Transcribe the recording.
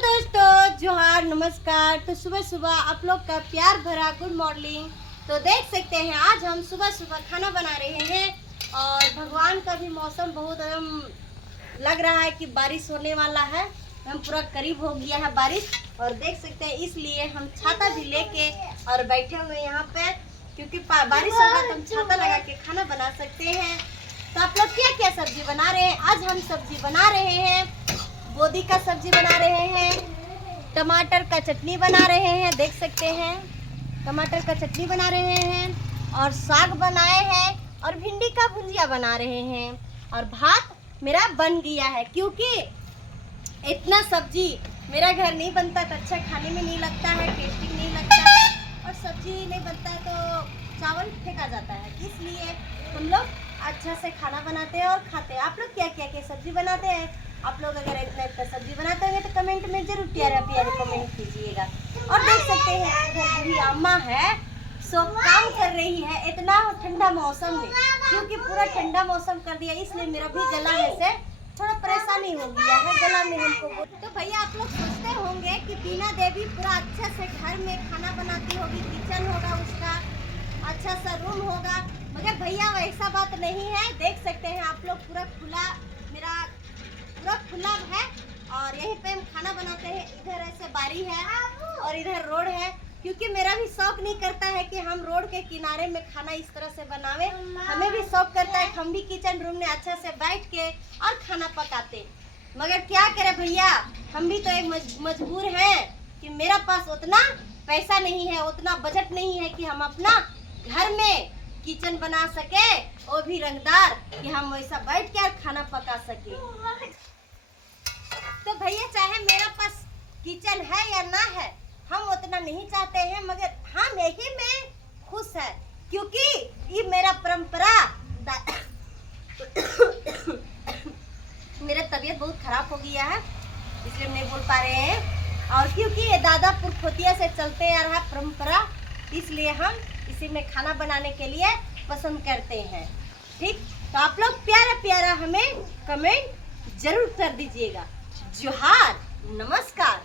दोस्तों, जोहार, नमस्कार। तो सुबह सुबह आप लोग का प्यार भरा गुड मॉर्निंग। तो देख सकते हैं आज हम सुबह सुबह खाना बना रहे हैं और भगवान का भी मौसम बहुत एकदम लग रहा है कि बारिश होने वाला है। हम पूरा करीब हो गया है बारिश और देख सकते हैं, इसलिए हम छाता भी लेके और बैठे हुए यहाँ पे, क्योंकि बारिश होगा तो हम छाता लगा के खाना बना सकते हैं। तो आप लोग क्या क्या सब्जी बना रहे हैं? आज हम सब्जी बना रहे हैं, बोदी का सब्जी बना रहे हैं, टमाटर का चटनी बना रहे हैं, देख सकते हैं टमाटर का चटनी बना रहे हैं और साग बनाए हैं और भिंडी का भुजिया बना रहे हैं और भात मेरा बन गया है। क्योंकि इतना सब्जी मेरा घर नहीं बनता तो अच्छा खाने में नहीं लगता है, टेस्टी नहीं लगता है, और सब्जी नहीं बनता है तो चावल फेंका जाता है। इसलिए हम लोग अच्छा से खाना बनाते हैं और खाते हैं। आप लोग क्या क्या क्या सब्जी बनाते हैं? आप लोग अगर इतना इतना सब्जी बनाते होंगे तो कमेंट में जरूर प्यारे प्यारे कमेंट कीजिएगा। और देख सकते हैं इधर बूढ़ी अम्मा है, सो काम कर रही है इतना ठंडा मौसम में, क्योंकि पूरा ठंडा मौसम कर दिया, इसलिए मेरा भी गला है से थोड़ा परेशानी हो गया है गला में हमको। तो भैया आप लोग सोचते होंगे कि बीना देवी पूरा अच्छा से घर में खाना बनाती होगी, किचन होगा उसका, अच्छा सा रूम होगा, मगर भैया वैसा बात नहीं है। देख सकते हैं आप लोग पूरा खुला, मेरा पूरा खुला है और यहीं पे हम खाना बनाते हैं। इधर ऐसे बारी है और इधर रोड है, क्योंकि मेरा भी शौक नहीं करता है कि हम रोड के किनारे में खाना इस तरह से बनावे। हमें भी शौक करता है हम भी किचन रूम में अच्छा से बैठ के और खाना पकाते, मगर क्या करें भैया, हम भी तो एक मजबूर हैं कि मेरा पास उतना पैसा नहीं है, उतना बजट नहीं है कि हम अपना घर में किचन बना सके, वो भी रंगदार, कि हम वैसा बैठ के खाना पका सके। तो भैया चाहे मेरा पास किचन है या ना है, हम उतना नहीं चाहते हैं, मगर हम यही में खुश है, क्योंकि ये मेरा परंपरा मेरा तबीयत बहुत खराब हो गया है, इसलिए हम नहीं बोल पा रहे हैं, और क्योंकि ये दादा पुरखोतिया से चलते आ रहा परंपरा, इसलिए हम इसी में खाना बनाने के लिए पसंद करते हैं। ठीक, तो आप लोग प्यारा प्यारा हमें कमेंट जरूर कर दीजिएगा। जोहार, नमस्कार।